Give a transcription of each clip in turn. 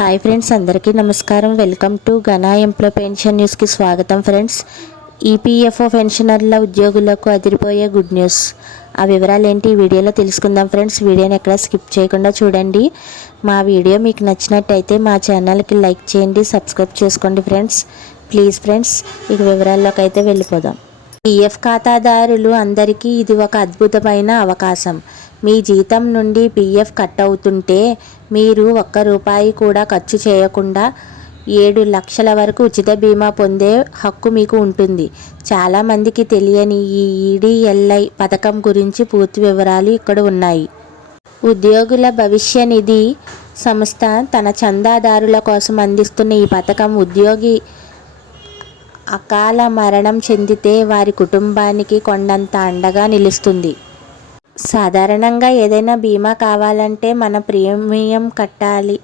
Hi friends, అందరికీ నమస్కారం. Welcome to ఘనా ఎంప్లాయ్ పెన్షన్ న్యూస్కి స్వాగతం. ఫ్రెండ్స్, ఈపీఎఫ్ఓ పెన్షనర్ల ఉద్యోగులకు అదిరిపోయే గుడ్ న్యూస్. ఆ వివరాలు ఏంటి ఈ వీడియోలో తెలుసుకుందాం. ఫ్రెండ్స్, వీడియోని ఎక్కడ స్కిప్ చేయకుండా చూడండి. మా వీడియో మీకు నచ్చినట్టయితే మా ఛానల్కి లైక్ చేయండి, సబ్స్క్రైబ్ చేసుకోండి. ప్లీజ్ ఫ్రెండ్స్, ఇక వివరాల్లోకి అయితే వెళ్ళిపోదాం. పీఎఫ్ ఖాతాదారులు అందరికీ ఇది ఒక అద్భుతమైన అవకాశం. మీ జీతం నుండి పీఎఫ్ కట్ అవుతుంటే మీరు ₹1 కూడా ఖర్చు చేయకుండా 7 లక్షల వరకు ఉచిత బీమా పొందే హక్కు మీకు ఉంటుంది. చాలామందికి తెలియని ఈ ఈడీఎల్ఐ పథకం గురించి పూర్తి వివరాలు ఇక్కడ ఉన్నాయి. ఉద్యోగుల భవిష్య నిధి సంస్థ తన చందాదారుల కోసం అందిస్తున్న ఈ పథకం ఉద్యోగి అకాల మరణం చెందితే వారి కుటుంబానికి కొండంత అండగా నిలుస్తుంది. సాధారణంగా ఏదైనా బీమా కావాలంటే మన ప్రీమియం కట్టాలి.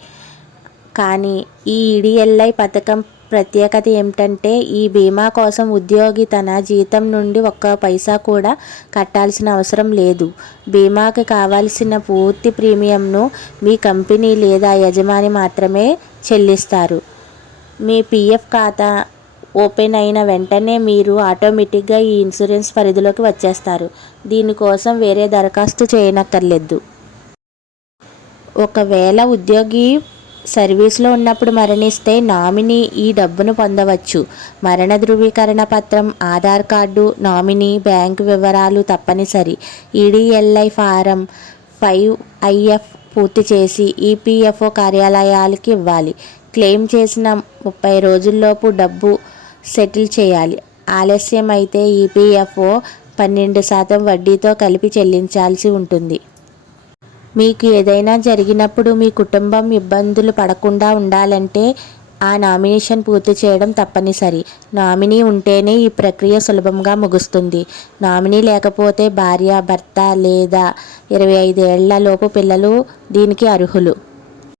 కానీ ఈ ఈడీఎల్ఐ పథకం ప్రత్యేకత ఏమిటంటే ఈ బీమా కోసం ఉద్యోగి తన జీతం నుండి ₹1 కూడా కట్టాల్సిన అవసరం లేదు. బీమాకి కావాల్సిన పూర్తి ప్రీమియంను మీ కంపెనీ లేదా యజమాని మాత్రమే చెల్లిస్తారు. మీ పీఎఫ్ ఖాతా ఓపెన్ అయిన వెంటనే మీరు ఆటోమేటిక్గా ఈ ఇన్సూరెన్స్ పరిధిలోకి వచ్చేస్తారు. దీనికోసం వేరే దరఖాస్తు చేయనక్కర్లేదు. ఒకవేళ ఉద్యోగి సర్వీస్లో ఉన్నప్పుడు మరణిస్తే నామినీ ఈ డబ్బును పొందవచ్చు. మరణ ధృవీకరణ పత్రం, ఆధార్ కార్డు, నామినీ, బ్యాంకు వివరాలు తప్పనిసరి. ఈడీఎల్ఐ ఫారం 5IF పూర్తి చేసి ఈపీఎఫ్ఓ కార్యాలయాలకి ఇవ్వాలి. క్లెయిమ్ చేసిన 30 రోజుల్లోపు డబ్బు సెటిల్ చేయాలి. ఆలస్యం అయితే ఈపీఎఫ్ఓ 12% వడ్డీతో కలిపి చెల్లించాల్సి ఉంటుంది. మీకు ఏదైనా జరిగినప్పుడు మీ కుటుంబం ఇబ్బందులు పడకుండా ఉండాలంటే ఆ నామినేషన్ పూర్తి చేయడం తప్పనిసరి. నామినీ ఉంటేనే ఈ ప్రక్రియ సులభంగా ముగుస్తుంది. నామినీ లేకపోతే భార్య, భర్త లేదా 25 ఏళ్ల లోపు పిల్లలు దీనికి అర్హులు.